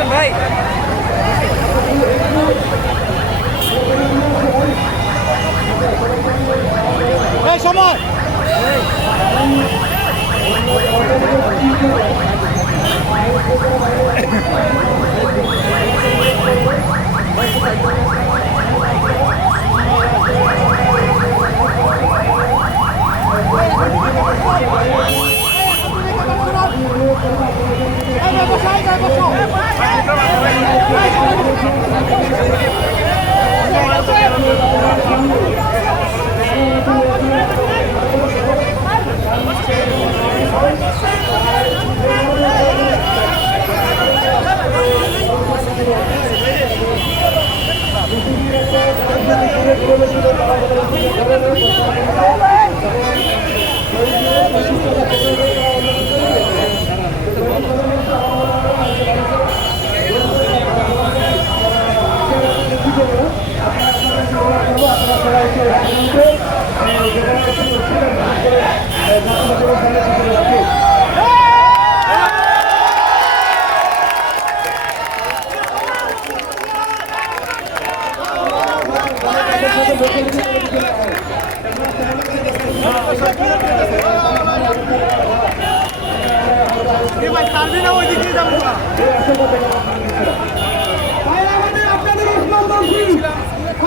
আসেন ভাই। এই সময়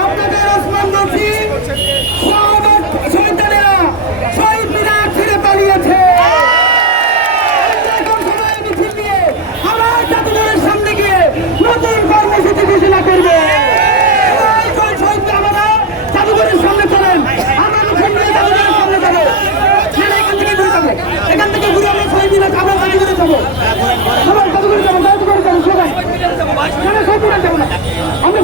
আপনাদের ওসমান গনি শহীদেরা শহীদ মিনার ছেড়ে পালিয়েছে। মিছিল নিয়ে আমার জাদুঘরের সামনে গিয়ে নতুন কর্মসূচি ঘোষণা করবে। আমরা জাদুঘরের সামনে চলেন, আমরা মিছিল নিয়ে জাদুঘরের সামনে যাবো। এখান থেকে ঘুরে আমরা শহীদ মিনার আমরা জাদুঘরে যাবো, সবাই জাদুঘরে যাবো, জাদুঘরে যাবো, সবাই শহীদ মিনার যাবো না, আমরা